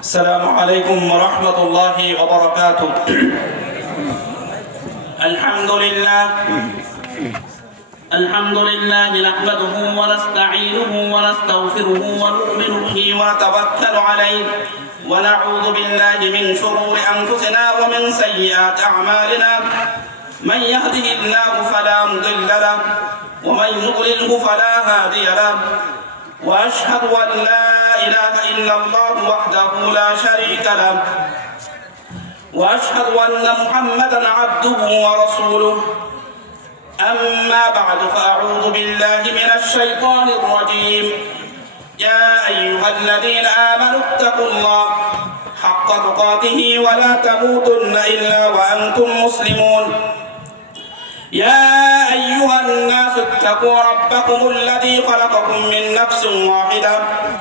السلام عليكم ورحمة الله وبركاته. الحمد لله نحمده ونستعينه ونستغفره ونؤمن به ونتوكل عليه ونعوذ بالله من شرور أنفسنا ومن سيئات أعمالنا. من يهده الله فلا مضل له ومن يضلله فلا هادي له، وأشهد أن لا إله إلا الله وحده لا شريك له، وأشهد أن محمدا عبده ورسوله. أما بعد فأعوذ بالله من الشيطان الرجيم. يا أيها الذين آمنوا اتقوا الله حق تقاته ولا تموتن إلا وأنتم مسلمون. يا أيها الناس اتقوا ربكم الذي خلقكم من نفس واحدة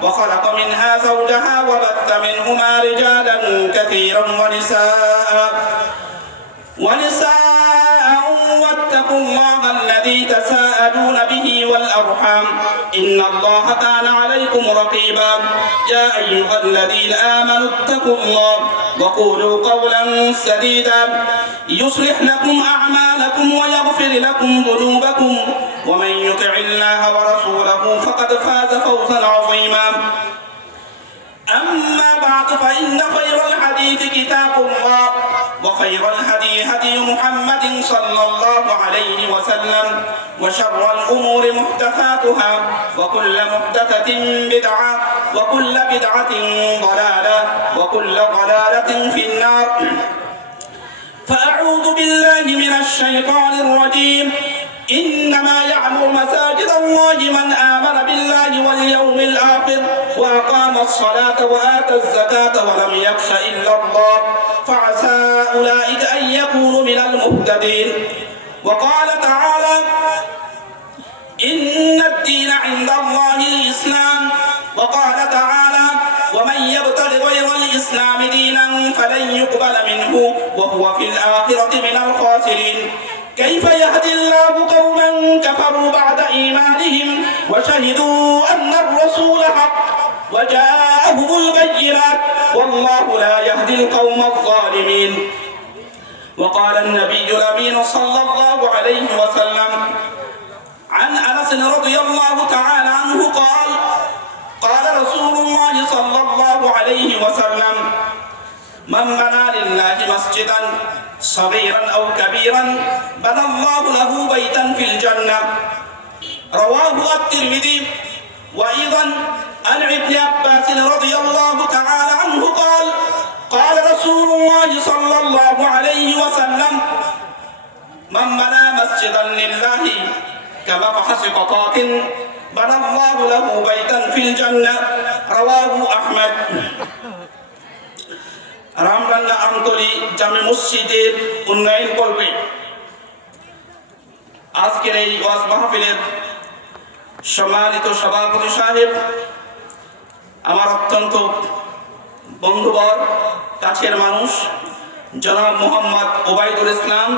وخلق منها زوجها وبث منهما رجالا كثيرا ونساء واتقوا الله الذي تساءلون به والأرحام إن الله كان عليكم رقيبا. يا أيها الذين آمنوا اتقوا الله وقولوا قولا سديدا يصلح لكم أعمالكم ويغفر لكم ذنوبكم، ومن يطع الله ورسوله فقد فاز فوزا عظيما. أما بعد فإن خير الحديث كتاب الله، وخير الهدي هدي محمد صلى الله عليه وسلم، وشر الأمور محدثاتها، وكل محدثة بدعة، وكل بدعة ضلالة، وكل ضلالة في النار. فأعوذ بالله من الشيطان الرجيم. إنما يعمر مساجد الله من آمن بالله واليوم الآخر وأقام الصلاة وآتى الزكاة ولم يخش إلا الله فعسى أولئك أن يكونوا من المهتدين. وقال تعالى: إن الدين عند الله الإسلام. وقال تعالى: ومن يبتغ غير الإسلام دينا فلن يقبل منه وهو في الآخرة من الخاسرين. كيف يهدي الله قوما كفروا بعد إيمانهم وشهدوا أن الرسول حق وجاءهم البينات والله لا يهدي القوم الظالمين. وقال النبي الأمين صلى الله عليه وسلم عن أنس رضي الله تعالى عنه قال: قال رسول الله صلى الله عليه وسلم: من بنى لله مسجدا صغيرا أو كبيرا بنى الله له بيتا في الجنة. رواه الترمذي. وأيضا عن ابن عباس رضي الله تعالى عنه قال: قال رسول الله صلى الله عليه وسلم: من بنى مسجدا لله كمفحص قطاط بنى الله له بيتا في الجنة. رواه أحمد. রামরাঙ্গা আমতলী জামে মসজিদের উন্নয়ন কল্পে আজকের এই ওয়াজ মাহফিলের সম্মানিত সভাপতি সাহেব, আমার অত্যন্ত বন্ধুবর কাছের মানুষ জনাব মোহাম্মদ ওবায়দুল ইসলাম,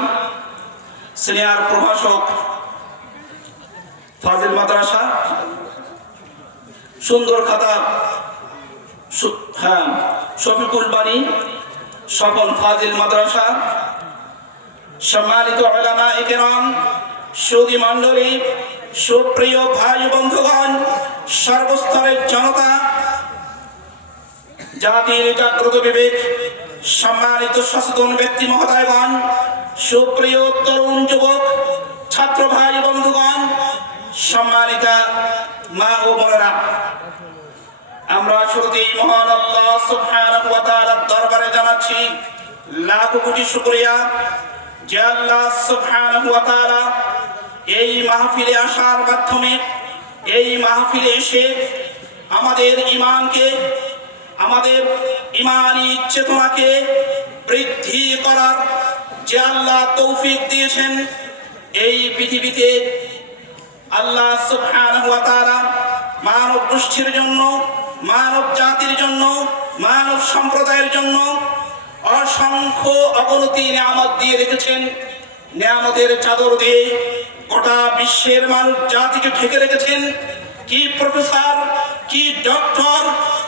সিনিয়র প্রভাষক ফাজিল মাদ্রাসা সুন্দর খাতা, শফিকুল বাণী স্বপন ফাজিল মাদ্রাসা, সম্মানিত উলামায়ে কেরাম, সুধী মণ্ডলী, সুপ্রিয় ভাই বন্ধুগণ, সর্বস্তরের জনতা, জাতির জাগ্রত বিবেক, সম্মানিত সচেতন ব্যক্তি মহোদয়গণ, সুপ্রিয় তরুণ যুবক ছাত্র ভাই বন্ধুগণ, সম্মানিতা মা ও বোনেরা, আমরা শুরুতেই মহান আল্লাহ সুবহানাহু ওয়া তাআলার দরবারে জানাচ্ছি লাখ কোটি শুকরিয়া যে আল্লাহ সুবহানাহু ওয়া তাআলা এই মাহফিলে আসার মাধ্যমে, এই মাহফিলে এসে আমাদের ঈমানকে, আমাদের ঈমানী চেতনাকে বৃদ্ধি করার যে আল্লাহ তৌফিক দিয়েছেন। এই পৃথিবীতে আল্লাহ সুবহানাহু ওয়া তাআলা মানব গোষ্ঠীর জন্য, মানব জাতির জন্য, মানব সম্প্রদায়ের জন্য অসংখ্য অগণিত নিয়ামত দিয়ে রেখেছেন। নিয়ামতের চাদর দিয়ে গোটা বিশ্বের মানব জাতিকে ঢেকে রেখেছেন। কি প্রফেসর, কি ডক্টর,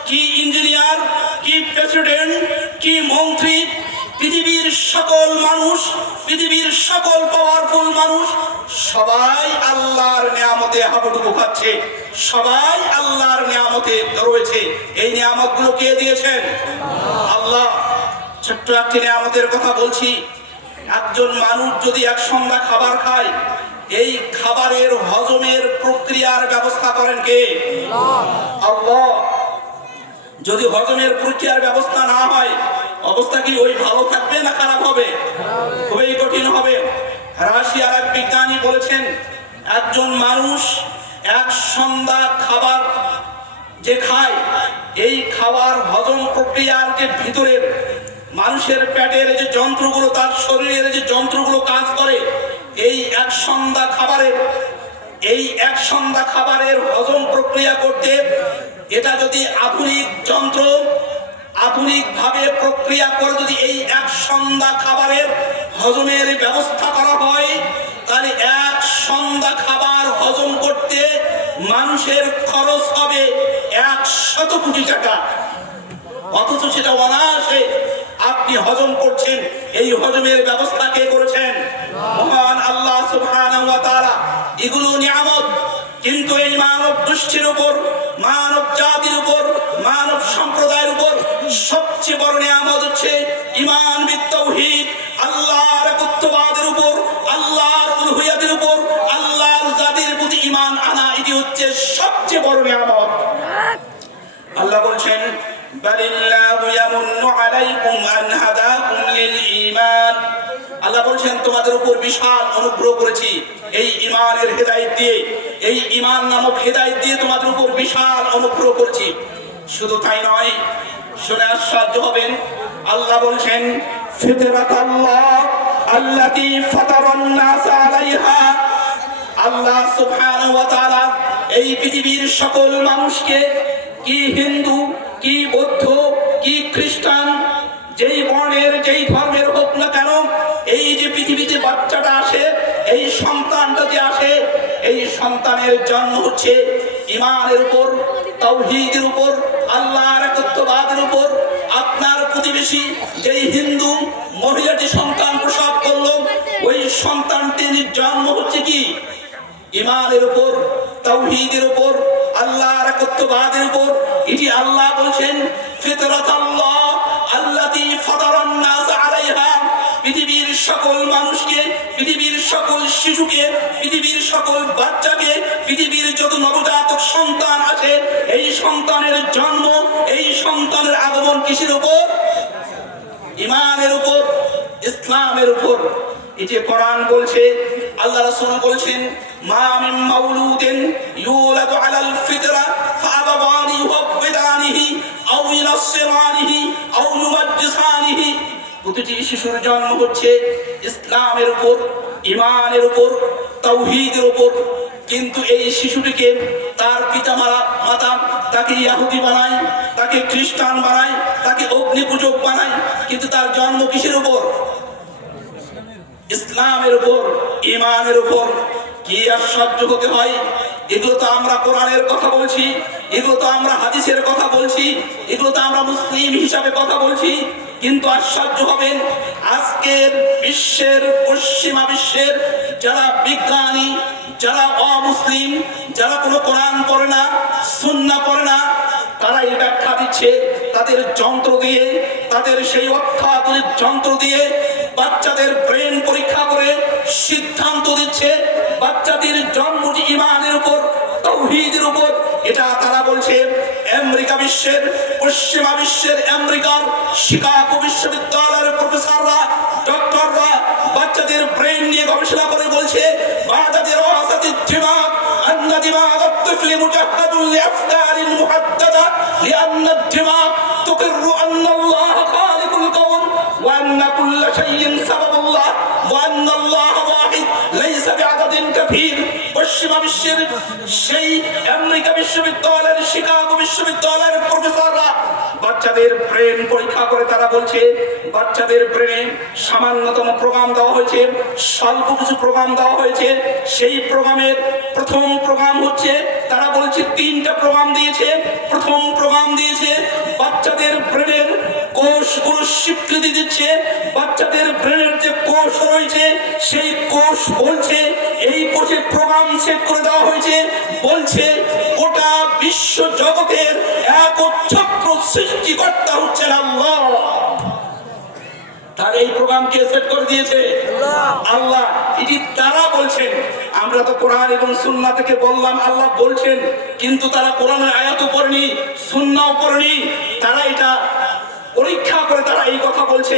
কি ইঞ্জিনিয়ার, কি প্রেসিডেন্ট, কি মন্ত্রী, পৃথিবীর সকল মানুষ, পৃথিবীর সকল পাওয়ারফুল মানুষ সবাই আল্লাহর নিয়ামতে হাবুডুবু খাচ্ছে, সবাই আল্লাহর নিয়ামতে রয়েছে। এই নিয়ামতগুলো কে দিয়েছেন? আল্লাহ। ছোট্ট একটি নিয়ামতের কথা বলছি। একজন মানুষ যদি এক সন্ধ্যা খাবার খায়, এই খাবারের হজমের প্রক্রিয়ার ব্যবস্থা করেন কে? আল্লাহ। যদি হজমের প্রক্রিয়ার ব্যবস্থা না হয়, অবস্থা কি ওই ভালো থাকবে না খারাপ হবে? খুবই কঠিন হবে। রাশিয়ার এক বিজ্ঞানী বলেছেন, একজন মানুষ এক সন্ধ্যা খাবার যে খায়, এই খাবার হজম প্রক্রিয়ার যে ভিতরের মানুষের পেটের যে যন্ত্রগুলো, তার শরীরের যে যন্ত্রগুলো কাজ করে, এই এক সন্ধ্যা খাবারের হজম প্রক্রিয়া করতে, এটা যদি আধুনিক যন্ত্র আধুনিকভাবে প্রক্রিয়া করে যদি এই এক সন্ধ্যা খাবারের হজমের ব্যবস্থা করা হয়, তাহলে এক সন্ধ্যা খাবার হজম করতে মানুষের খরচ হবে 100 কোটি টাকা। অথচ সেটা অনায়াসে আপনি হজম করছেন। এই হজমের ব্যবস্থা কে করেছেন? মহান আল্লাহ সুবহানাহু ওয়া তাআলা। এগুলো নিয়ামত, কিন্তু এই মানব গোষ্ঠীর উপর, মানব জাতির উপর, মানব সম্প্রদায়ের উপর সবচেয়ে বড় নিয়ামত হচ্ছে ঈমান বিত তাওহীদ, আল্লাহর একত্ববাদের উপর, আল্লাহর উলুহিয়াতের উপর, আল্লাহর জাতির প্রতি ঈমান আনা। এটি হচ্ছে সবচেয়ে বড় নিয়ামত। আল্লাহ বলছেন, বালিল্লাহু ইয়ামুন্নু আলাইকুম আন হাদাকুম লিল ঈমান। আল্লাহ বলছেন, তোমাদের উপর বিশাল অনুগ্রহ করেছি এই ঈমানের হেদায়েত দিয়ে, এই ঈমান নামক হেদায়েত দিয়ে তোমাদের উপর বিশাল অনুগ্রহ করেছি। শুধু তাই নয়, শুনে আশ্চর্য হবেন, আল্লাহ বলছেন, ফিতরাতাল্লাহ আল্লাতী ফাতারান নাস আলাইহা। আল্লাহ সুবহানাহু ওয়া তাআলা এই পৃথিবীর সকল মানুষকে, কি হিন্দু, কি বৌদ্ধ, কি খ্রিস্টান, যেই বর্ণের যেই ধর্মের হোক না কেন, এই যে পৃথিবীতে বাচ্চাটা আসে, এই সন্তানটা যে আসে, এই সন্তানের জন্ম হচ্ছে ঈমানের উপর, তাওহীদের উপর, আল্লাহর একত্ববাদের উপর। আপনার প্রতিবেশী যেই হিন্দু মহিলাটি সন্তান প্রসব করলো, ওই সন্তানটির জন্ম হচ্ছে কি? ঈমানের উপর, তাওহীদের উপর, আল্লাহর একত্ববাদের উপর। এটি আল্লাহ বলছেন, ফিতরাতাল্লাহ আল্লাতী ফাতারান নাস আলাইহা। পৃথিবীর সকল মানুষকে, পৃথিবীর সকল শিশুকে, পৃথিবীর সকল বাচ্চাকে, পৃথিবীর যত নবজাতক সন্তান আছে, এই সন্তানের জন্ম, এই সন্তানের আগমন কিসের উপর? ঈমানের উপর, ইসলামের উপর। এই যে কোরআন বলছে, আল্লাহ রাসূল বলছেন, মা মিন মাউলুদিন ইউলাদু আলাল ফিতরা ফাআবাওয়ানি ইউহাব্বিদানিহি আও ইউনাসসিরানিহি আও ইউমাজ্জিসানিহি। প্রতিটি শিশুর জন্ম হচ্ছে ইসলামের উপর, ঈমানের উপর, তাওহীদের উপর। কিন্তু এই শিশুটিকে তার পিতামাতা তাকে ইহুদি বানায়, তাকে খ্রিস্টান বানায়, তাকে অগ্নি পূজক বানায়, কিন্তু তার জন্ম কিসের উপর? ইসলামের উপর, ঈমানের উপর। কি আশ্চর্য হতে হয়! এগুলো তো আমরা কোরআনের কথা বলছি, এগুলো তো আমরা হাদিসের কথা বলছি, এগুলো তো আমরা মুসলিম হিসাবে কথা বলছি, কিন্তু আশ্চর্য হবেন, আজকের বিশ্বের, পশ্চিমা বিশ্বের যারা বিজ্ঞানী, যারা অমুসলিম, যারা কোনো কোরআন পড়ে না, সুন্নাহ পড়ে না, তারা এই ব্যাখ্যা দিচ্ছে তাদের যন্ত্র দিয়ে, তাদের সেই অত্যাধুনিক যন্ত্র দিয়ে বাচ্চাদের ব্রেন পরীক্ষা করে সিদ্ধান্ত দিচ্ছে বাচ্চাদের জন্ম ঈমানের উপর, তাওহীদের উপর। এটা তারা বলছে আমেরিকা বিশ্বের, পশ্চিমা বিশ্বের, আমেরিকার শিকাগো বিশ্ববিদ্যালয়ের প্রফেসররা, ডক্টররা বাচ্চাদের ব্রেন নিয়ে গবেষণা করে বলছে, বাচ্চাদের ওয়াসাতিদ দিমাগ আন্না দিমাগ الطفل مجهز لأفكار محددة لأن الدماغ تقر أن الله خالق الكون وأن كل شيء سبب الله وأن الله واحد ليس بعدد كثير। পশ্চিমা বিশ্বের সেই আমেরিকা বিশ্ববিদ্যালয়ের, শিকাগো বিশ্ববিদ্যালয়ের প্রফেসররা বাচ্চাদের ব্রেন পরীক্ষা করে তারা বলছে, বাচ্চাদের ব্রেনে সামান্যতম প্রোগ্রাম দেওয়া হয়েছে, স্বল্প কিছু প্রোগ্রাম দেওয়া হয়েছে। সেই প্রোগ্রামের প্রথম প্রোগ্রাম হচ্ছে, তারা বলছে 3টা প্রোগ্রাম দিয়েছে। প্রথম প্রোগ্রাম দিয়েছে বাচ্চাদের ব্রেনের কোষগুলো স্বীকৃতি দিচ্ছে, বাচ্চাদের ব্রেনের যে কোষ রয়েছে সেই কোষ বলছে, এই কোষের প্রোগ্রাম সেট করে দেওয়া হয়েছে, বলছে গোটা বিশ্ব জগতের একচ্ছত্র সৃষ্টিকর্তা হচ্ছেন আল্লাহ। তার এই প্রোগ্রাম কে সেট করে দিয়েছে? আল্লাহ। এটি তারা বলছেন। আমরা তো কোরআন এবং সুন্নাহ থেকে বললাম আল্লাহ বলছেন, কিন্তু তারা কোরআনের আয়াতও পড়েনি, সুন্নাহও পড়েনি, তারা এটা পরীক্ষা করে তারা এই কথা বলছে।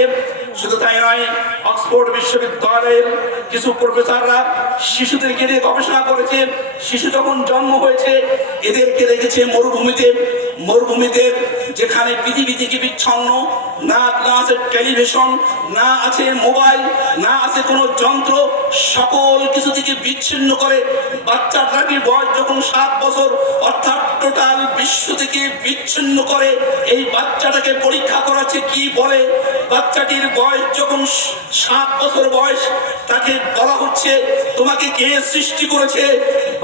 শুধু তাই নয়, অক্সফোর্ড বিশ্ববিদ্যালয়ের কিছু প্রফেসররা শিশুদেরকে নিয়ে গবেষণা করেছে। শিশু যখন জন্ম হয়েছে এদেরকে রেখেছে মরুভূমিতে, যেখানে পৃথিবী থেকে বিচ্ছন্ন, না আছে টেলিভিশন, না আছে মোবাইল, না আছে কোনো যন্ত্র, সকল কিছু থেকে বিচ্ছিন্ন করে বাচ্চাটাকে বয়স যখন 7 বছর, অর্থাৎ টোটাল বিশ্ব থেকে বিচ্ছিন্ন করে এই বাচ্চাটাকে পরীক্ষা করাচ্ছে। কি বলে? বাচ্চাটির বয়স যখন 7 বছর বয়স, তাকে বলা হচ্ছে তোমাকে কে সৃষ্টি করেছে?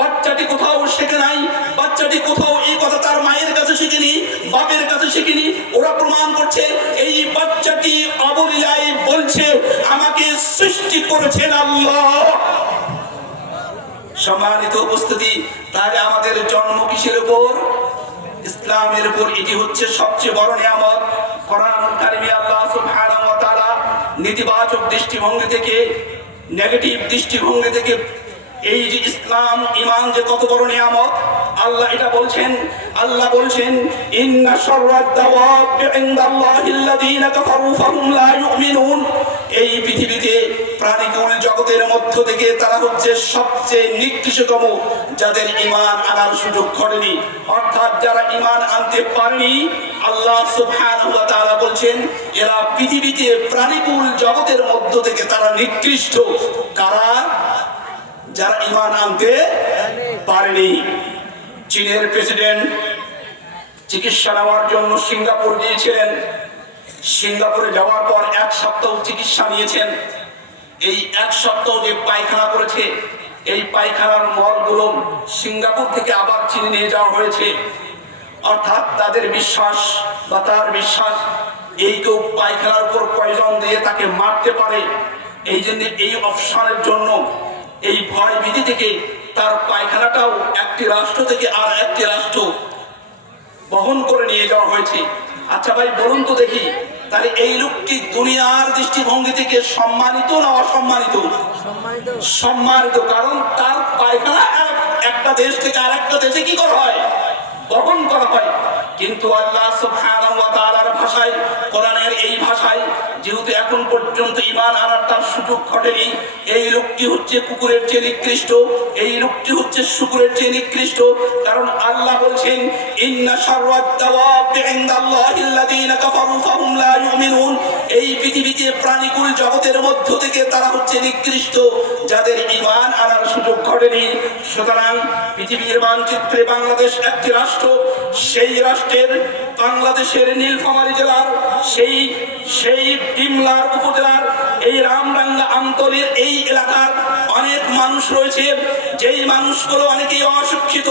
বাচ্চাটি কোথাও শেখে নাই, বাচ্চাটি কোথাও এই কথা তার মায়ের কাছে শিখেনি, বাপের কাছে শিখেনি। ওরা প্রমাণ করছে এই বাচ্চাটি অবলীলায় বলছে আমাকে সৃষ্টি করেছেন আল্লাহ। সম্মানিত উপস্থিতি, তাহলে আমাদের জন্ম কিসের উপর? ইসলামের উপর। এটি হচ্ছে সবচেয়ে বড় নিয়ামত। কোরআন কারিমে আল্লাহ সুবহানাহু ওয়া তাআলা নেতিবাচক দৃষ্টিভঙ্গি থেকে, নেগেটিভ দৃষ্টিভঙ্গি থেকে এই যে ইসলাম ঈমান যে কত বড় নিয়ামত আল্লাহ এটা বলছেন। আল্লাহ বলছেন ইন্না শাররাদ দাওয়াবি ইনদাল্লাহিল্লাযীনা কাফারু ফাহুম লা ইউমিনুন। এই পৃথিবীতে প্রাণীকুল জগতের মধ্য থেকে তারা হচ্ছে সবচেয়ে নিকৃষ্টতম, যাদের ঈমান আনার সুযোগ ঘটেনি, অর্থাৎ যারা ঈমান আনতে পারেনি। আল্লাহ সুবহানাহু ওয়া তাআলা বলছেন এরা পৃথিবীতে প্রাণীকুল জগতের মধ্য থেকে তারা নিকৃষ্ট। কারা? যারা ঈমান আনতে পারেনি। চীনের প্রেসিডেন্ট চিকিৎসা নেওয়ার জন্য সিঙ্গাপুর গিয়েছিলেন। সিঙ্গাপুরে যাওয়ার পর 1 সপ্তাহ চিকিৎসা নিয়েছেন। এই 1 সপ্তাহ যে পায়খানা করেছে, এই পায়খানার মলগুলো সিঙ্গাপুর থেকে আবার চীনে নিয়ে যাওয়া হয়েছে। অর্থাৎ তাদের বিশ্বাস বা তার বিশ্বাস এই কেউ পায়খানার উপর পয়জন দিয়ে তাকে মারতে পারে। এই জন্য এই অপশনের জন্য, এই ভয় ভীতি থেকে তার পায়খানাটাও একটি রাষ্ট্র থেকে আর একটি রাষ্ট্র বহন করে নিয়ে যাওয়া হয়েছে। আচ্ছা ভাই বলুন তো দেখি, তাহলে এই লোকটি দুনিয়ার দৃষ্টিভঙ্গি থেকে সম্মানিত না অসম্মানিত? সম্মানিত। কারণ তার পায়খানা একটা দেশ থেকে আর একটা দেশে কি করা হয়? বহন করা হয়। কিন্তু আল্লাহ সুবহানাহু ওয়া তাআলার ভাষায়, কোরআনের এই ভাষায়, যেহেতু এখন পর্যন্ত ঈমান আনার তার সুযোগ ঘটেনি, এই লোকটি হচ্ছে কুকুরের চেয়ে নিকৃষ্ট, এই লোকটি হচ্ছে শুকরের চেয়ে নিকৃষ্ট। কারণ আল্লাহ বলছেন ইন্না শাররাদ দাওয়াবি ইনদাল্লাহিল্লাযীনা কাফারু ফাহুম লা ইউমিনুন। এই পৃথিবীতে প্রাণীকুল জগতের মধ্য থেকে তারা হচ্ছে নিকৃষ্ট, যাদের ঈমান আনার সুযোগ ঘটেনি। সুতরাং পৃথিবীর মানচিত্রে বাংলাদেশ একটি রাষ্ট্র। সেই রাষ্ট্রের বাংলাদেশের নীলফামারী জেলার সেই ডিমলার উপজেলার এই রামরাঙ্গা আমতলীর এই এলাকার অনেক মানুষ রয়েছে, যেই মানুষগুলো অনেকেই অশিক্ষিত,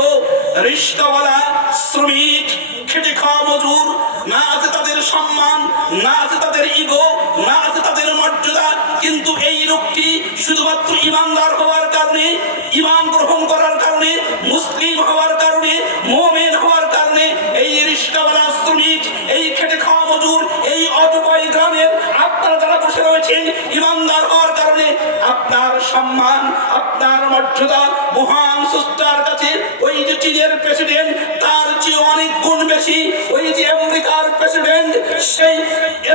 রিস্কাওয়ালা, শ্রমিক, খেটে খাওয়া মজুর। না আছে তাদের সম্মান, না আছে তাদের ইগো, না আছে তাদের মর্যাদা। কিন্তু এই লোকটি শুধুমাত্র ইমানদার হওয়ার কারণে, ইমান গ্রহণ করার কারণে, মুসলিম হওয়ার কারণে, মুমিন হওয়ার কারণে এই রিস্কাওয়ালা, শ্রমিক, এই খেটে খাওয়া মজুর, এই অজপাই গ্রামের আপনারা যারা বসে রয়েছেন, ইমানদার হওয়ার কারণে আপনার সম্মান, আপনার মর্যাদা মহান স্রষ্টার কাছে ওই যে চীনের প্রেসিডেন্ট তার চেয়ে অনেক গুণ বেশি। ওই যে আমেরিকার প্রেসিডেন্ট, সেই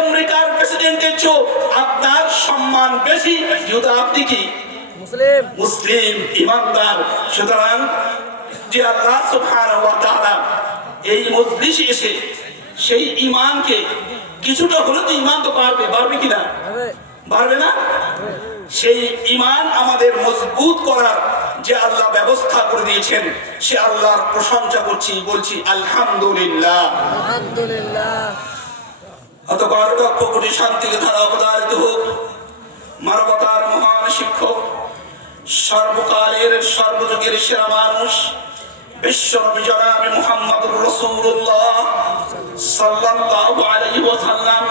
আমেরিকার প্রেসিডেন্টের চেয়ে আপনার সম্মান বেশি, যেহেতু আপনি কি মুসলিম, ইমানদার। সুতরাং যে আল্লাহ সুবহানাহু ওয়া তাআলা এই মজলিসে এসে সেই ঈমানকে কিছুটা হলে তো ঈমান তো পারবে কিনা? পারবে না? সেই ঈমান আমাদের মজবুত করার যে আল্লাহ ব্যবস্থা করে দিয়েছেন, সে আল্লাহর প্রশংসা করছি, বলছি আলহামদুলিল্লাহ। অতঃপর লক্ষ কোটি শান্তির ধারা অবতারিত হোক মানবতার মহান শিক্ষক, সর্বকালের সর্বযুগের সেরা মানুষ, বিশ্বনবী জনাবে মুহাম্মদুর রাসূলুল্লাহ সাল্লাল্লাহু আলাইহি ওয়াসাল্লাম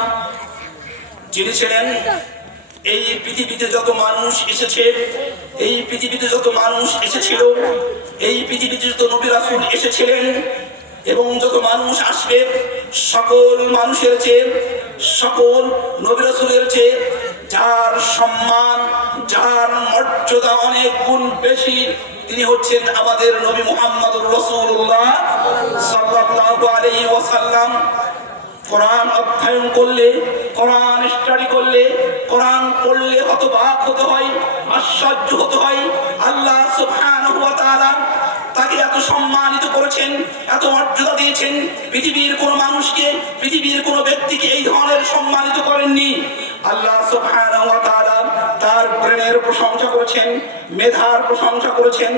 যিনি ছিলেন এই পৃথিবীতে যত মানুষ এসেছে, এই পৃথিবীতে যত মানুষ এসেছিল, এই পৃথিবীতে যত নবী রাসূল এসেছিলেন এবং যত মানুষ আসবে, সকল মানুষের চেয়ে, সকল নবী রাসূলের চেয়ে যার সম্মান, যার মর্যাদা অনেক গুণ বেশি, তিনি হচ্ছেন আমাদের নবী মুহাম্মদুর রাসূলুল্লাহ সাল্লাল্লাহু আলাইহি ওয়াসাল্লাম। কোরআন অধ্যয়ন করলে, কোরআন স্টাডি করলে, কোরআন পড়লে হতবাক হতে হয়, আশ্চর্য হতে হয়। আল্লাহ সুবহানাহু ওয়া তাআলা তাকে এত সম্মানিত করেছেন, এত মর্যাদা দিয়েছেন। পৃথিবীর কোন মানুষকে, পৃথিবীর কোন ব্যক্তিকে এই ধরনের সম্মানিত করেননি। আল্লাহ সুবহানাহু ওয়া তাআলা তার ব্রেনের প্রশংসা করেছেন, মেধার প্রশংসা করেছেন।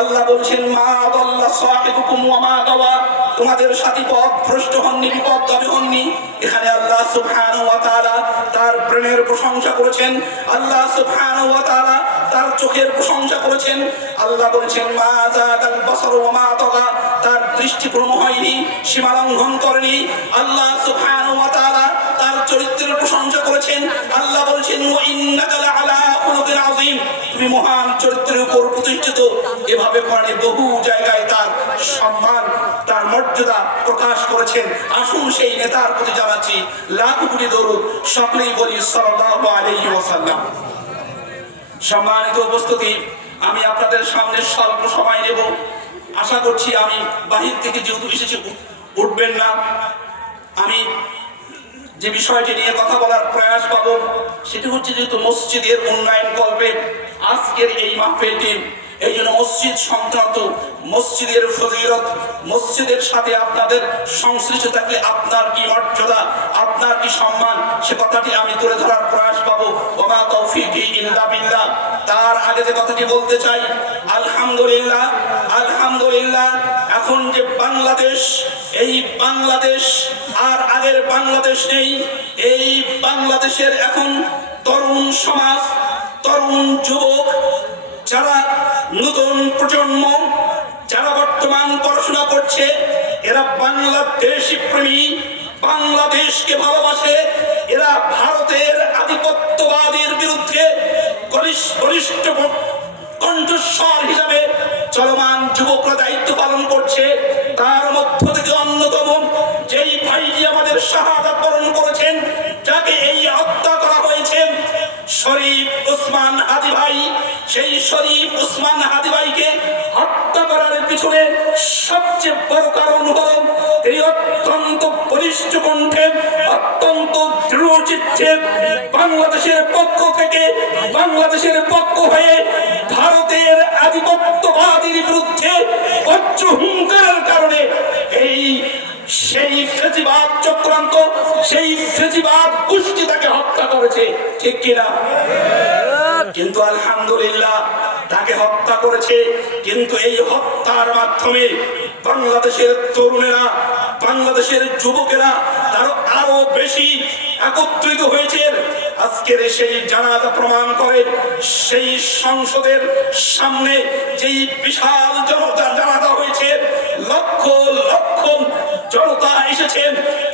আল্লাহ বলছেন, মা দাল্লা সাহিবুকুম ওয়া মা গাওয়া, তোমাদের সাথী পথ ভ্রষ্ট হননি, বিপথগামী হননি। এখানে আল্লাহ সুবহানাহু ওয়া তাআলা তার ব্রেনের প্রশংসা করেছেন। আল্লাহ সুবহানাহু ওয়া তাআলা তার চোখের প্রশংসা করেছেন। আল্লাহ বলছেন, মা যাগাল বাসারু ওয়া মা তাগা, তার দৃষ্টি ভ্রম হয়নি, সীমা লঙ্ঘন করেনি। আল্লাহ সুবহানাহু ওয়া তাআলা তার চরিত্রের প্রশংসা করেছেন। আল্লাহ বলছেন, ওয়া ইন্নাকা লাআলা খুলুকিন আযীম, তুমি মহান চরিত্রের উপর প্রতিষ্ঠিত। এভাবে কোরআনে বহু জায়গায় তার সম্মান, তার মর্যাদা প্রকাশ করেছেন। আসুন সেই নেতার প্রতি জানাচ্ছি লাখো কোটি দরুদ, সকলেই বলি সাল্লাল্লাহু আলাইহি ওয়াসাল্লাম। সম্মানিত উপস্থিতি, আমি আপনাদের সামনে স্বল্প সময় নেব। আশা করছি আমি বাহির থেকে যেহেতু এসেছি উঠবেন না। আমি যে বিষয়টি নিয়ে কথা বলার প্রয়াস পাব সেটি হচ্ছে, যেহেতু মসজিদের উন্নয়ন কল্পে আজকের এই মাহফিলটি, এই জন্য মসজিদ সংক্রান্ত, মসজিদের ফজিলত, মসজিদের সাথে আপনাদের সংশ্লিষ্ট থাকলে আপনার কি মর্যাদা, আপনার কি সম্মান, সে কথাটি আমি তুলে ধরার প্রয়াস পাবো। ওয়া মা তাওফীকি ইল্লা বিল্লাহ। তার আগে যে কথাটি বলতে চাই, আলহামদুলিল্লাহ, আলহামদুলিল্লাহ, এখন যে বাংলাদেশ, এই বাংলাদেশ আর আগের বাংলাদেশ নেই। এই বাংলাদেশের এখন তরুণ সমাজ, তরুণ যুবক, যারা নতুন প্রজন্ম, যারা বর্তমান পড়াশোনা করছে, এরা বাংলাদেশী প্রেমী, বাংলাদেশকে ভালোবাসে। এরা ভারতের আধিপত্যবাদের বিরুদ্ধে বলিষ্ঠ কণ্ঠস্বর হিসাবে চলমান যুবকরা দায়িত্ব পালন করছে। তার মধ্য থেকে অন্যতম যেই ভাইটি আমাদের শাহাদাত বরণ করেছেন, যাকে এই হত্যা করা হয়েছে, শরীফ ওসমান হাদি ভাই, সেই শরীফ ওসমান হাদি ভাইকে হত্যা করার পিছনে সবচেয়ে বড় কারণ হলো এই অত্যন্ত বলিষ্ঠ কণ্ঠে, অত্যন্ত দৃঢ়চিত্তে বাংলাদেশের পক্ষ থেকে, বাংলাদেশের পক্ষ হয়ে ভারতের আধিপত্যবাদীর বিরুদ্ধে বজ্র হুঙ্কারের কারণে এই সেই ফেসিবাদ চক্রান্ত, সেই ফেসিবাদ গোষ্ঠী তাকে হত্যা করেছে, ঠিক কিনা? কিন্তু আলহামদুলিল্লাহ তাকে হত্যা করেছে, কিন্তু এই হত্যার মাধ্যমে বাংলাদেশের তরুণেরা, বাংলাদেশের যুবকেরা আরো বেশি একত্রিত হয়েছে। আজকের সেই জানাজা প্রমাণ করে, সেই সংসদের সামনে যেই বিশাল জানাজা হয়েছে, লক্ষ লক্ষ জনতা এসেছে,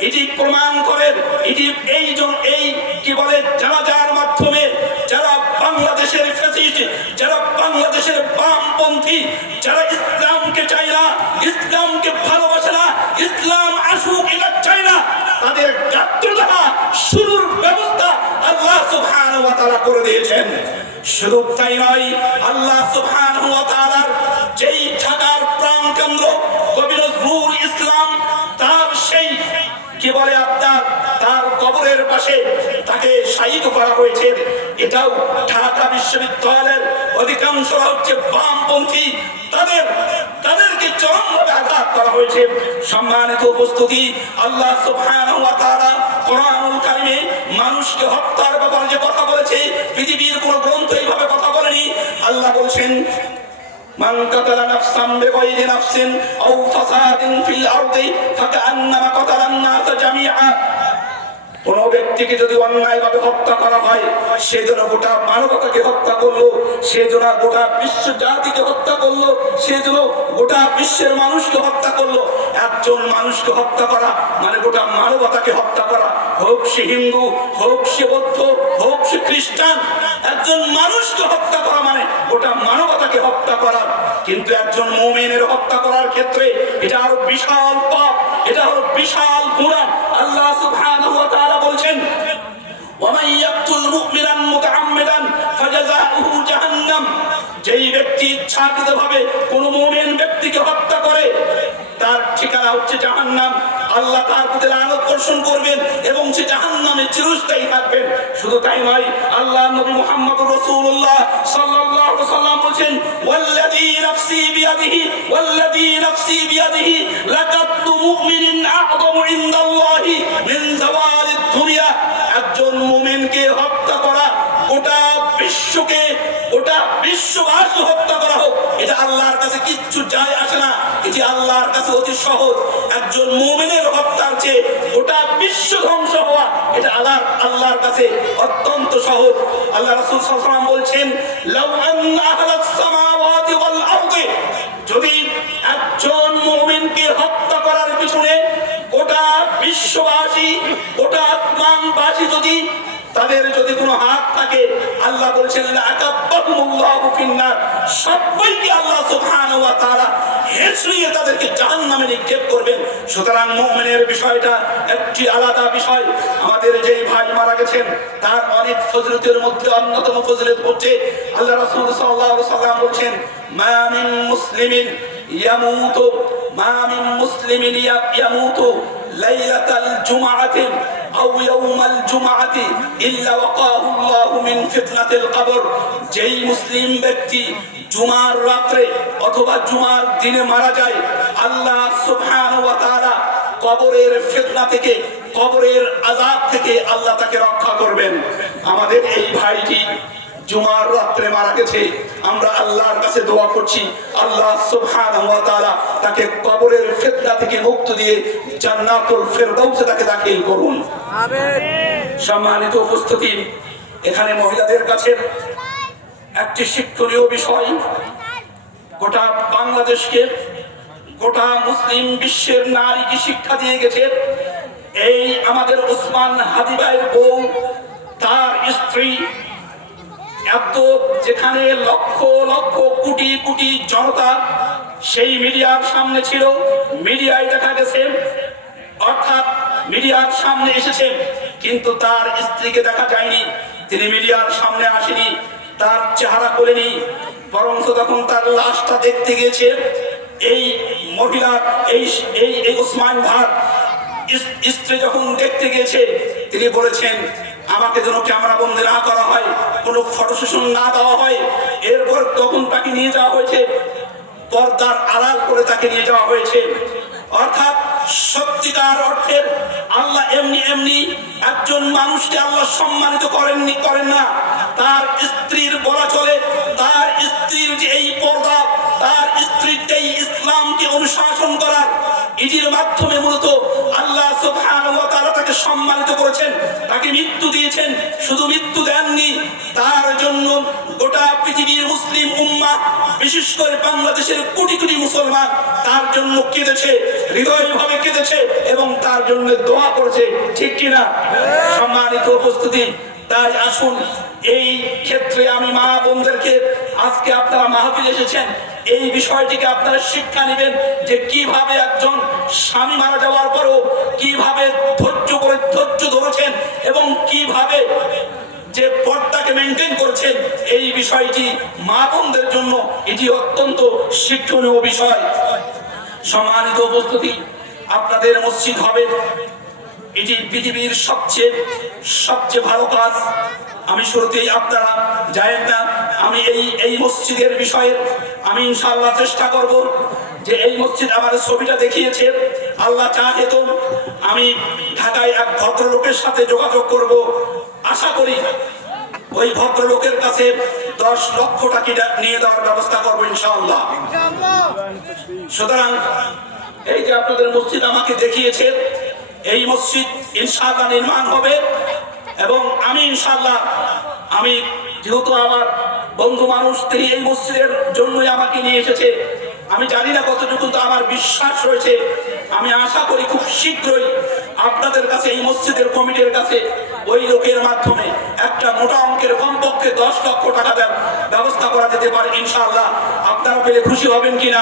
এটি প্রমাণ করে, এটি এই কি বলে জানাজার মাধ্যমে যারা বাংলাদেশের ফ্যাসিস্ট, যারা বাংলাদেশের বামপন্থী, যারা ইসলামকে চায় না, ইসলামকে ভালোবাসে না, ইসলাম আসুক এটা চায় না, তাদের গাত্রদাহ শুরুর ব্যবস্থা আল্লাহ সুবহানাহু ওয়া তাআলা করে দিয়েছেন। শুধু তাই নয়, আল্লাহ সুবহানাহু ওয়া তাআলার যেই ঢাকার প্রাণ কেন্দ্র কবি নজরুল ইসলাম, তার সেই কি বলে আপনার তার কবরের পাশে তাকে শায়িত করা হয়েছে। এটাও ঢাকা বিশ্ববিদ্যালয়ের অধিকাংশরা হচ্ছে বামপন্থী, তাদেরকে চরমভাবে আঘাত করা হয়েছে। সম্মানিত উপস্থিতি, আল্লাহ সুবহানাহু ওয়া তাআলা কোরআনুল কারীমে মানুষকে হত্যার ব্যাপারে যে কথা বলেছে, পৃথিবীর কোন গ্রন্থ এইভাবে কথা বলেনি। আল্লাহ বলছেন, মান কাতালা নাফসান বিগাইরি নাফসিন আও ফাসাদিন ফিল আরদি ফাকান্নামা কাতালান নাস জামিআ। কোন ব্যক্তিকে যদি অন্যায়ভাবে হত্যা করা হয়, সেজন্য গোটা মানবতাকে হত্যা করলো, সেজন্য গোটা বিশ্ব জাতিকে হত্যা করলো, সেজন্য গোটা বিশ্বের মানুষকে হত্যা করলো। একজন মানুষকে হত্যা করা মানে গোটা মানবতাকে হত্যা করা, হোক সে সে হিন্দু, হোক সে বৌদ্ধ, হোক সে খ্রিস্টান। একজন মানুষকে হত্যা করা মানে ওটা মানবতাকে হত্যা করা। কিন্তু একজন মুমিনের হত্যা করার ক্ষেত্রে এটা আরো বিশাল পাপ, এটা হলো বিশাল গুনাহ। আল্লাহ সুবহানাহু ওয়া তাআলা বলছেন, ومن يقتل مؤمنا متعمدا فجزاؤه جهنم। যেই ব্যক্তি ইচ্ছাকৃতভাবে কোন মুমিন ব্যক্তিকে হত্যা করে তার ঠিকানা হচ্ছে জাহান্নাম। আল্লাহ তার প্রতি লানত বর্ষণ করবেন এবং সে জাহান্নামে চিরস্থায়ী থাকবেন। শুধু তাই নয়, আল্লাহ নবী মুহাম্মদ রাসূলুল্লাহ সাল্লাল্লাহু আলাইহি ওয়াসাল্লাম বলেন, ওয়াল্লাযী নাফসি বিয়াদিহি ওয়াল্লাযী নাফসি বিয়াদিহি লাকাতলু মুমিনিন আ'যামু ইনদাল্লাহি মিন যাওয়ালিদ দুনিয়া। একজন মুমিনকে হত্যা করা, গোটা বিশ্বকে, গোটা বিশ্ববাসী হত্যা করা হোক, এটা আল্লাহর কাছে কিচ্ছু যায় আসে না। এটি আল্লাহর কাছে অতি সহজ। একজন মুমিনের হত্যার চেয়ে গোটা বিশ্ব ধ্বংস হওয়া, এটা আল্লাহর কাছে অত্যন্ত সহজ। আল্লাহ রাসূল সাল্লাল্লাহু আলাইহি ওয়াসাল্লাম বলছেন, লাউ আন্না আহলাস সামাওয়াতি ওয়াল আরদি, যদি একজন মুমিনকে হত্যা করার পিছনে গোটা বিশ্ববাসী, গোটা আসমানবাসী যদি তাদের যদি কোনো হাত থাকে, আল্লাহ বলছেন লাকাব্বাহুমুল্লাহু ফিন্নার, সবাইকে আল্লাহ সুবহানাহু ওয়া তাআলা হেঁচড়িয়ে তাদেরকে জাহান্নামে নিক্ষেপ করবেন। সুতরাং মুমিনের বিষয়টা একটি আলাদা বিষয়। আমাদের যেই ভাই মারা গেছেন তার অনেক ফজিলতের মধ্যে অন্যতম ফজিলত হচ্ছে, আল্লাহ রাসূল সাল্লাল্লাহু আলাইহি ওয়াসাল্লাম বলছেন, মা মিন মুসলিমিন ইয়ামুতু মা মিন মুসলিমিন ইয়ামুতু লাইলাতাল জুমআতি আও ইয়াউমাল জুমআতি ইল্লা ওয়াকাহু আল্লাহু মিন ফিতনাতিল কবর। যেই মুসলিম ব্যক্তি জুমার রাতে অথবা জুমার দিনে মারা যায়, আল্লাহ সুবহানাহু ওয়া তাআলা কবরের ফিতনা থেকে, কবরের আযাব থেকে আল্লাহ তাকে রক্ষা করবেন। আমাদের এই ভাইটি জুমার রাতে মারা গেছে, আমরা আল্লাহর কাছে দোয়া করছি আল্লাহ সুবহানাহু ওয়া তাআলা তাকে কবরের ফিতনা থেকে মুক্তি দিয়ে জান্নাতুল ফেরদাউসে তাকে দাখিল করুন। আমিন। সম্মানিত উপস্থিতি, এখানে মহিলাদের কাছে একটি শিক্ষণীয় বিষয়, গোটা বাংলাদেশকে, গোটা মুসলিম বিশ্বের নারীকে শিক্ষা দিয়ে গেছে এই আমাদের ওসমান হাদি ভাইয়ের বউ, তার স্ত্রী। এত যেখানে লক্ষ লক্ষ কোটি কোটি জনতা সেই মিডিয়ার সামনে ছিল, মিডিয়ায় দেখা গেছে, অর্থাৎ মিডিয়ার সামনে এসেছে, কিন্তু তার স্ত্রীকে দেখা যায়নি। তিনি মিডিয়ার সামনে আসেনি, তার চেহারা খোলেনি, বরং তখন তার লাশটা দেখতে গিয়েছে এই মহিলা, এই ওসমান ভাইয়ের স্ত্রী যখন দেখতে গিয়েছে, তিনি বলেছেন আমাকে যেন ক্যামেরা বন্দি না করা হয়, কোনো ফটো সেশন না দেওয়া হয়। এরপর তখন তাকে নিয়ে যাওয়া হয়েছে, পর্দার আড়াল করে তাকে নিয়ে যাওয়া হয়েছে। অর্থাৎ সত্যিকার অর্থের আল্লাহ এমনি এমনি একজন মানুষকে আল্লাহ সম্মানিত করেন না। তার স্ত্রীর বলা চলে, তার স্ত্রীর যে এই পর্দা, তার স্ত্রীর এই ইসলামকে অনুশাসন করার, এটির মাধ্যমে মূলত আল্লাহ সুবহানাহু ওয়া তাআলা তাকে সম্মানিত করেছেন, তাকে মৃত্যু দিয়েছেন। শুধু মৃত্যু দেননি, তার জন্য গোটা পৃথিবীর মুসলিম উম্মাহ, বিশেষ করে বাংলাদেশের কোটি কোটি মুসলমান তার জন্য কেঁদেছে, হৃদয়ভাবে কেঁদেছে এবং তার জন্য দোয়া করেছে, ঠিক কিনা? সম্মানিত উপস্থিতি, তাই আসুন এই ক্ষেত্রে আমি মা বোনদেরকে, আজকে আপনারা মাহফিলে এসেছেন, এই বিষয়টিকে আপনারা শিক্ষা নেবেন যে কিভাবে একজন স্বামী মারা যাওয়ার পরও কিভাবে ধৈর্য ধরেছেন এবং কিভাবে যে পর্দাকে মেনটেন করছেন। এই বিষয়টি মা বোনদের জন্য এটি অত্যন্ত শিক্ষণীয় বিষয়। সম্মানিত উপস্থিতি, আপনাদের মসজিদ হবে, এটি পৃথিবীর সবচেয়ে ভালো কাজ। আমি শুরুতেই, আপনারা জানেন না, আমি এই মসজিদের বিষয়ে আমি ইনশাআল্লাহ চেষ্টা করব যে এই মসজিদ আমাদের ছবিটা দেখিয়েছে, আল্লাহ চাহে তো আমি ঢাকায় এক ভদ্রলোকের সাথে যোগাযোগ করব। আশা করি ওই ভদ্রলোকের কাছে 10 লক্ষ টাকা নিয়ে দেওয়ার ব্যবস্থা করবো ইনশাআল্লাহ। সুতরাং এই যে আপনাদের মসজিদ আমাকে দেখিয়েছে, এই মসজিদ ইনশাআল্লাহ নির্মাণ হবে এবং আমি ইনশাআল্লাহ, আমি যেহেতু আমার বন্ধু মানুষ, তিনি এই মসজিদের জন্যই আমাকে নিয়ে এসেছে, আমি জানি না কতটুকু, তো আমার বিশ্বাস রয়েছে, আমি আশা করি খুব শীঘ্রই আপনাদের কাছে এই মসজিদের কমিটির কাছে ওই লোকের মাধ্যমে একটা মোটা অঙ্কের কমপক্ষে 10 লক্ষ টাকা দেন ব্যবস্থা করা যেতে পারে ইনশাআল্লাহ। আপনারা পেলে খুশি হবেন কিনা?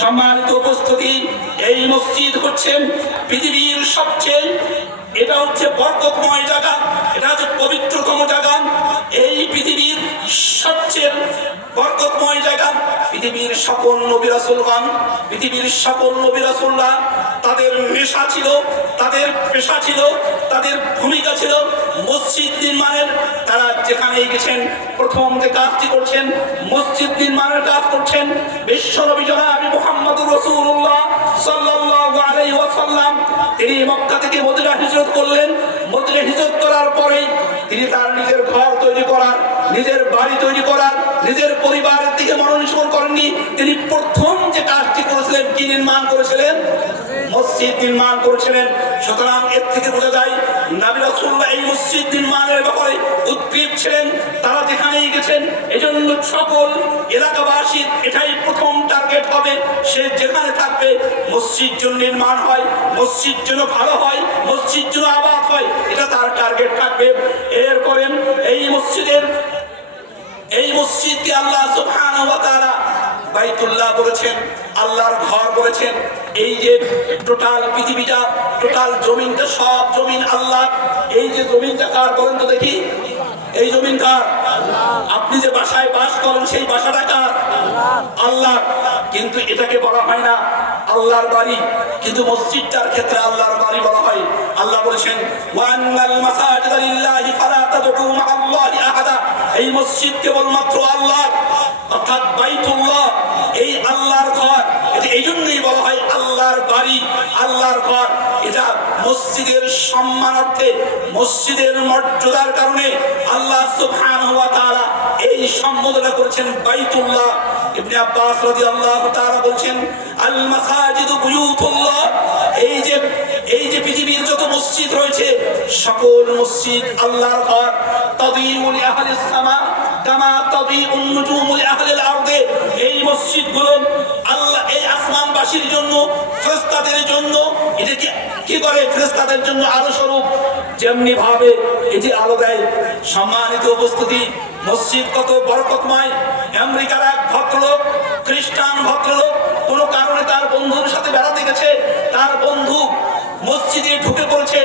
সম্মানিত উপস্থিতি, এই মসজিদ হচ্ছে পৃথিবীর সবচেয়ে, এটা হচ্ছে বরকতময় জায়গা, এটা হচ্ছে পবিত্রতম জায়গা। এই পৃথিবীর সবচেয়ে বরকতময় জায়গা। পৃথিবীর সকল নবী রাসূলগণ, পৃথিবীর সকল নবী রাসূলরা তাদের নেশা ছিল, তাদের পেশা ছিল, তাদের ভূমিকা ছিল মসজিদ নির্মাণের। তারা যেখানেই গেছেন প্রথম যে কাজটি করছেন মসজিদ নির্মাণের কাজ করছেন। বিশ্বনবী জনাব মুহাম্মদুর রাসূলুল্লাহ সাল্লাল্লাহু আলাইহি ওয়াসাল্লাম তিনি মক্কা থেকে মদিনা হিজরত করলেন। মদিনা হিজরত করার পরে তিনি তার নিজের ঘর তৈরি করার, নিজের বাড়ি তৈরি করার, নিজের পরিবারের দিকে মনোনিবেশ করেননি। তিনি প্রথম যে কাজটি করেছিলেন কি নির্মাণ করেছিলেন? মসজিদ নির্মাণ করেছিলেন। সুতরাং এর থেকে বোঝা যায় নবী রাসূলুল্লাহ এই মসজিদ নির্মাণের ব্যাপারে উদ্গ্রীব ছিলেন। তারা যেখানেই গেছেন এজন্য সকল এলাকাবাসীর এটাই প্রথম টার্গেট হবে, সে যেখানে থাকবে মসজিদ যেন নির্মাণ হয়, মসজিদ যেন ভালো হয়, মসজিদ যেন আবাদ হয়, এটা তার টার্গেট থাকবে। এরপরে এই মসজিদকে আল্লাহ সুবহানাহু ওয়া তাআলা বাইতুল্লাহ বলেছেন, আল্লাহর ঘর বলেছেন। এই যে টোটাল পৃথিবীটা, টোটাল জমিনটা, সব জমিন আল্লাহ। এই যে জমিনটা কার বলেন তো দেখি? এই জমিন কার? আপনি যে বাসায় বাস করেন সেই বাসাটা কার? আল্লাহ। কিন্তু এটাকে বলা হয় না আল্লাহর বাড়ি, কিন্তু মসজিদটার ক্ষেত্রে আল্লাহর বাড়ি বলা হয়। আল্লাহ বলেছেন ওয়ান্নাল মাসাজিদা লিল্লাহি ফালা তাদউ মা'আল্লাহি আহাদা। এই মসজিদ কেবলমাত্র আল্লাহ, অর্থাৎ বাইতুল্লাহ, এই আল্লাহর ঘর। এটা এই জন্যই বলা হয় আল্লাহর বাড়ি, আল্লাহর ঘর। এটা মসজিদের সম্মানার্থে, মসজিদের মর্যাদার কারণে আল্লাহ সুবহানাহু ওয়া তাআলা এই সম্বোধনা করেছেন বাইতুল্লাহ। ইবনে আব্বাস রাদিয়াল্লাহু তাআলা বলেন আল মাসাজিদু বুয়ুতুল্লাহ। এই যে পৃথিবীর যত মসজিদ রয়েছে সকল মসজিদ আল্লাহর ঘর। তাদিউ লি আহলিস সামা কামা তাদিউন নুজুমু লি আহলিল আরদে। এই মসজিদগুলো আল্লাহ এই আসমানবাসীর জন্য, ফেরেশতাদের জন্য, এটা কি করে? ফেরেশতাদের জন্য আলো স্বরূপ, যেমনি ভাবে এটি আলো দেয়। সম্মানিত উপস্থিতি, মসজিদ কত বরকতময়। আমেরিকার এক ভদ্রলোক, খ্রিস্টান ভদ্রলোক, কোনো কারণে তার বন্ধুর সাথে বেড়াতে গেছে, তার বন্ধু মসজিদে ঢুকে পড়েছে,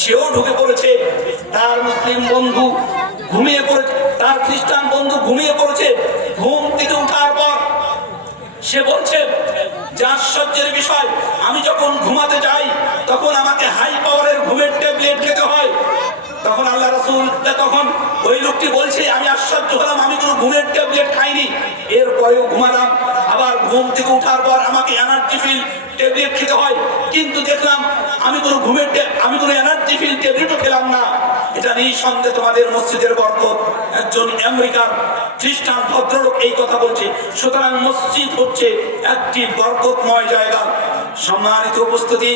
সেও ঢুকে পড়েছে। তার মুসলিম বন্ধু ঘুমিয়ে পড়েছে, তার খ্রিস্টান বন্ধু ঘুমিয়ে পড়েছে। ঘুম থেকে ওঠার পর সে বলছে যে আশ্চর্যের বিষয়, আমি যখন ঘুমাতে যাই তখন আমাকে হাই পাওয়ারের ঘুমের ট্যাবলেট খেতে হয়। তখন আল্লাহ রাসূল, তখন ওই লোকটি বলছে আমি আশ্চর্য হলাম, আমি কোনো ঘুমের ট্যাবলেট খাইনি, এরপরেও ঘুমালাম। আবার ঘুম থেকে ওঠার পর আমাকে এনার্জি ফিল ট্যাবলেট খেতে হয়, কিন্তু দেখলাম আমি কোনো এনার্জি ফিল ট্যাবলেটও খেলাম না। এটা নিঃসন্দেহে তোমাদের মসজিদের বরকত। একজন আমেরিকার খ্রিস্টান ভদ্রলোক এই কথা বলছে। সুতরাং মসজিদ হচ্ছে একটি বরকতময় জায়গা। সম্মানিত উপস্থিতি,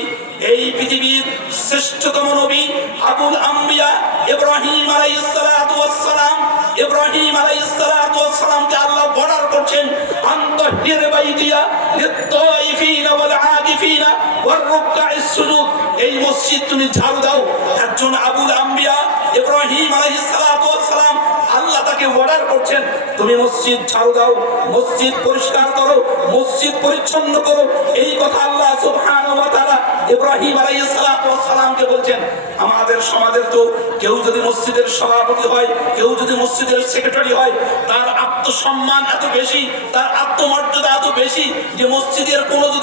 এই পৃথিবীর শ্রেষ্ঠতম নবী আবুল আম্বিয়া ইব্রাহিম আলাইহিস সালাতু ওয়াস সালাম, ইব্রাহিম আলাইহিস সালাতু ওয়াস সালামকে আল্লাহ অর্ডার করছেন আনতাহির বাইতিয়া লিত-তাইফিনা ওয়াল আকিফিনা ওয়ার রুকআইস সুজুদ। এই মসজিদ তুমি ঝাড়ু দাও। একজন আবুল আম্বিয়া ইব্রাহিম আলাইহিস সালাতু ওয়াস সালাম, আল্লাহ তাকে অর্ডার করছেন তুমি মসজিদ ঝাড়ু দাও, মসজিদ পরিষ্কার করো, মসজিদ পরিচ্ছন্ন করো। এই কথা আল্লাহ সুবহানাহু ওয়া তাআলা ইব্রাহিম আলাইহিস সালাতু ওয়াস সালামকে বলছেন। আমাদের সমাজের তো কেউ যদি মসজিদের সভাপতি হয়, কেউ যদি মসজিদের সেক্রেটারি হয়, তার আত্মসম্মান এত বেশি, তার আত্মমর্যাদা এত বেশি যে মসজিদের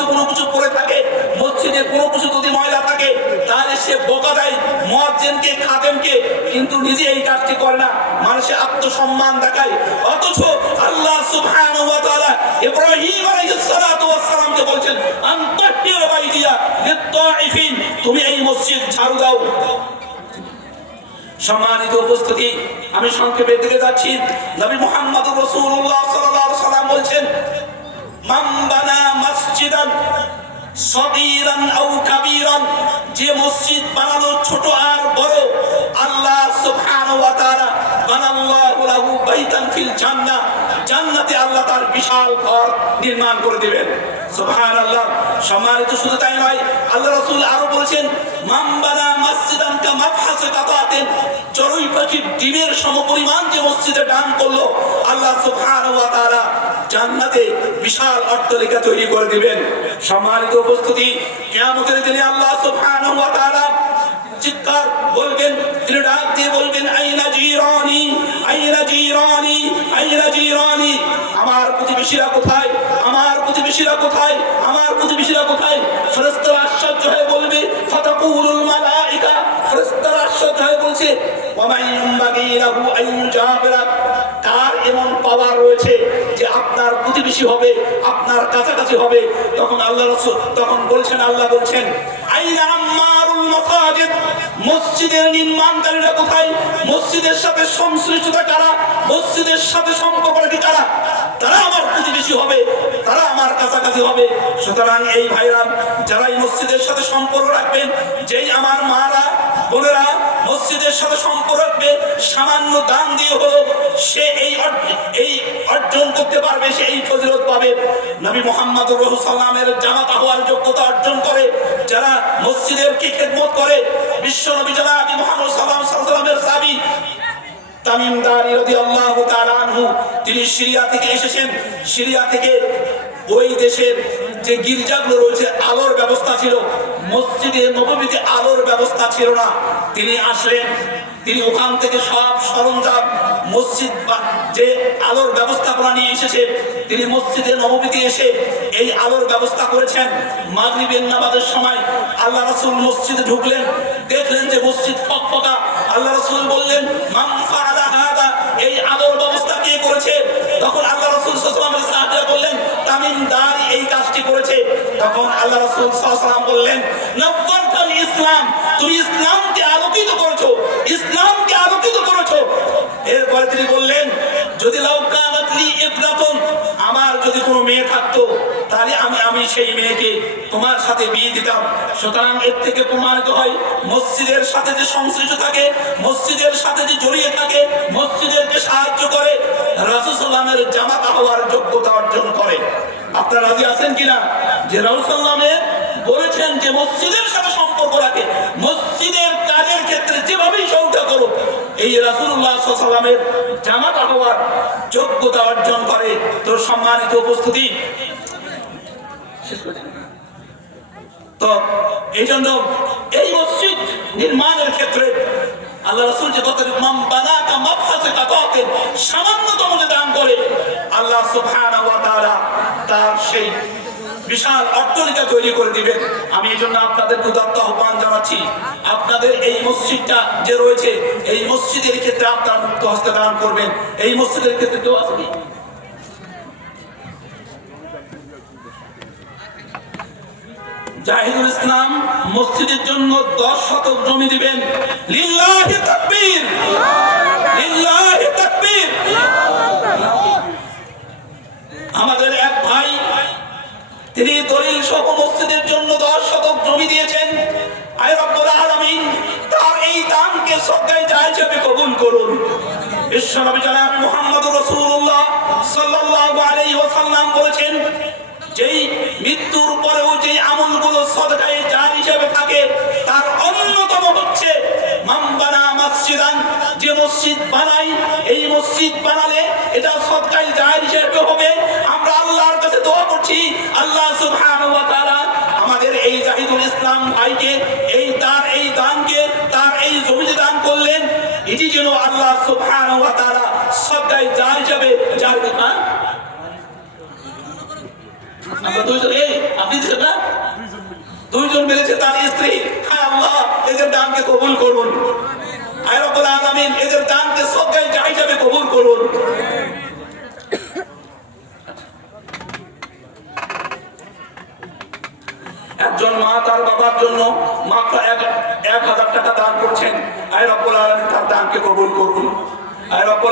কোনো কিছু পড়ে থাকে, মসজিদে কোনো কিছু যদি ময়লা থাকে, তাহলে সে বকা দেয় মুয়াজ্জিনকে, খাদেমকে, কিন্তু নিজে এই কাজটি করে না, মানুষের আত্মসম্মান দেখায়। অথচ আল্লাহ সুবহানাহু ওয়া তাআলা ইব্রাহিম আলাইহিস সালাতু ওয়াস সালামকে বলছেন আনতাহির বাইতিয়া লিত-তাইফিন, তুমি এই মসজিদ ঝাড়ু দাও। সম্মানিত উপস্থিতি, আমি সংক্ষেপে দিকে যাচ্ছি। নবী মুহাম্মদুর রাসূলুল্লাহ সাল্লাল্লাহু আলাইহি ওয়াসাল্লাম বলেছেন মান বানা মাসজিদান সগীরান আও কাবীরান, যে মসজিদ বানালো ছোট আর বড়, আল্লাহ সুবহানাহু ওয়া তাআলা বানাল্লাহু লাহু বাইতান ফিল জান্নাহ, জান্নাতে আল্লাহ তার বিশাল ঘর নির্মাণ করে দিবেন। সুবহানাল্লাহ। সম্মানিত, শুধু তাই নয়, আল্লাহ রাসূল আরো বলেছেন, মান বানা মাসজিদান কা মাফহাসে কাতাতিন, চড়ুই পাখির ডিমের সমপরিমাণ যে মসজিদে দান করলো, আল্লাহ সুবহানাহু ওয়া তাআলা জান্নাতে বিশাল অট্টালিকা তৈরি করে দিবেন। সম্মানিত উপস্থিতি, কিয়ামতের দিনে আল্লাহ সুবহানাহু ওয়া তাআলা চিৎকার বলবেন, তিনি ডাক দিয়ে বলবেন, আইনা জিরানি, আইনা জিরানি, আইনা জিরানি, আমার প্রতিবেশীরা কোথায়, আমার প্রতিবেশীরা কোথায়, আমার প্রতিবেশীরা কোথায়? ফেরেশতারা আশ্চর্য হয়ে বলবে, ফাতাকুলুল মালাইকা, ফেরেশতারা আশ্চর্য হয়ে বলছে, ওয়া মান ইয়ামবাগি লাহু আন ইউজাবিরা, তার এমন পাওয়ার রয়েছে যে আপনার প্রতিবেশী হবে, আপনার কাছাকাছি হবে। তখন আল্লাহ রাসূল, তখন বলছেন, আল্লাহ বলছেন, আইনা আম্মারুল মাসাজিদ, মসজিদের নির্মাণকারীরা কোথায়, মসজিদের সাথে সংশ্লিষ্টতা কারা, মসজিদের সাথে সম্পর্ক কি কারা, তারা আমার প্রতিবেশী হবে, তারা আমার কাছাকাছি হবে। সুতরাং এই ভাইরা, যারা এই মসজিদের সাথে সম্পর্ক রাখবেন, যেই আমার মারা বোনেরা মসজিদের সাথে সম্পর্ক রাখবে, সামান্য দান দিয়ে হলো সে এই অর্জন করতে পারবে, সে এই ফজিলত পাবে। নবী মুহাম্মদুর রাসূলুল্লাহ সাল্লাল্লাহু আলাইহি ওয়াসাল্লামের জামাত হওয়ার যোগ্যতা অর্জন করে যারা মসজিদের কি খেদমত করে, বিশ্ব নবী জনাব মুহাম্মদ সাল্লাল্লাহু আলাইহি ওয়াসাল্লামের সাহাবী তামিম দারি রাদিয়াল্লাহু তাআলা আনহু, তিনি সিরিয়া থেকে এসেছেন। সিরিয়া থেকে ওই দেশের যে গির্জাগুলো রয়েছে আলোর ব্যবস্থা ছিল, মসজিদে নববীতে আলোর ব্যবস্থা ছিল না। তিনি আসলেন, তিনি ওখান থেকে সব সরঞ্জাম মসজিদ যে আলোর ব্যবস্থাপনা নিয়ে এসেছে, তিনি মসজিদে নববীতে এসে এই আলোর ব্যবস্থা করেছেন। মাগরিবের নামাজের সময় আল্লাহ রাসূল মসজিদে ঢুকলেন, দেখলেন যে মসজিদ ফকফকা। আল্লাহ রাসূল বললেন, মান ফাআলা হাদা, এই আলোর ব্যবস্থা কে করেছে? তখন আল্লাহ রাসূল সাল্লাল্লাহু আলাইহি ওয়াসাল্লাম সাহাবীরা বললেন, তামিম দারি এই কাজটি করেছে। তখন আল্লাহ রাসূল সাল্লাল্লাহু আলাইহি ওয়াসাল্লাম বললেন, নব্বরকাল ইসলাম, তুমি ইসলামকে আলোকিত করেছো, ইসলামকে আলোকিত করেছো। এরপরে তিনি বললেন, যদি লাউ কানাত লি ইবনাতুন, আমার যদি কোনো মেয়ে থাকতো তাহলে আমি সেই মেয়েকে তোমার সাথে বিয়ে দিতাম। সুতরাং এর থেকে প্রমাণিত হয় মসজিদের সাথে যে সংশ্লিষ্ট থাকে, মসজিদের সাথে যে জড়িয়ে থাকে, মসজিদেরকে সাহায্য করে, রাসূল সাল্লাল্লাহু আলাইহি ওয়াসাল্লামের জামাত হওয়ার যোগ্যতা অর্জন করে। আপনারা রাজি আছেন কিনা যে রাসূল সাল্লাল্লাহু আলাইহি ওয়াসাল্লাম বলেছেন যে মসজিদের সাথে সম্পর্ক রাখে, মসজিদের কাজের ক্ষেত্রে যেভাবেই সহযোগিতা করো, এই রাসূলুল্লাহ সাল্লাল্লাহু আলাইহি ওয়াসাল্লামের জামাত হওয়ার যোগ্যতা অর্জন করে। তো সম্মানিত উপস্থিতি, তো এই জন্য এই মসজিদ নির্মাণের ক্ষেত্রে আল্লাহ রাসূল যে কথা, মান বানা কা মাফহাসে কাতাতিন, সামান্যতম যে দান করে, আল্লাহ সুবহানাহু ওয়া তাআলা তার সেই বিশাল অট্টালিকা তৈরি করে দিবেন। আমি এই জন্য আপনাদের উদাত্ত আহ্বান জানাচ্ছি, আপনাদের এই মসজিদটা যে রয়েছে, এই মসজিদের ক্ষেত্রে আপনারা মুক্ত হস্তে দান করবেন। এই মসজিদের ক্ষেত্রে কেউ আছে কি? জাহিদুল ইসলাম মসজিদের জন্য 10 শতক জমি দিবেন। লিল্লাহি তাকবীর, লিল্লাহি তাকবীর। আমাদের এক ভাই, তিনি দলিল সহ মসজিদের জন্য 10 শতক জমি দিয়েছেন। আয় রব্বুল আলামিন তার এই দানকে সদকায়ে জারিয়া হিসেবে কবুল করুন। বিশ্বনবী জনাব মুহাম্মদুর রাসূলুল্লাহ সাল্লাল্লাহু আলাইহি ওয়াসাল্লাম বলেছেন, যেই মৃত্যুর পরেও যে আমলগুলো সদকায়ে জারিয়া হিসেবে থাকে, তার অন্যতম হচ্ছে মান বানা মসজিদান, যে মসজিদ বানাই, এই মসজিদ বানালে এটা সদকায়ে জারিয়া হিসেবে হবে। আমরা আল্লাহর কাছে দোয়া করছি, আল্লাহ সুবহানাহু ওয়া তাআলা আমাদের এই জাহিদুল ইসলাম ভাইকে তার এই দানকে, তার এই জমি দান করলেন, এটি যেন আল্লাহ সুবহানাহু ওয়া তাআলা সদকায়ে জারিয়া হিসেবে জারি করেন। আমরা দুইজন, আপনি দিচ্ছেন না, দুইজন মিলেছে তার স্ত্রী, হ্যাঁ আল্লাহ এদের দানকে কবুল করুন। আয় রব্বুল আলামিন এদের দানকে সদকায়ে জারিয়া হিসেবে কবুল করুন। একজন মা তার বাবার জন্য মাত্র 1000 টাকা দান করছেন। আয় রব্বুল আলামিন তার দানকে কবুল করুন। আয় রব্বুল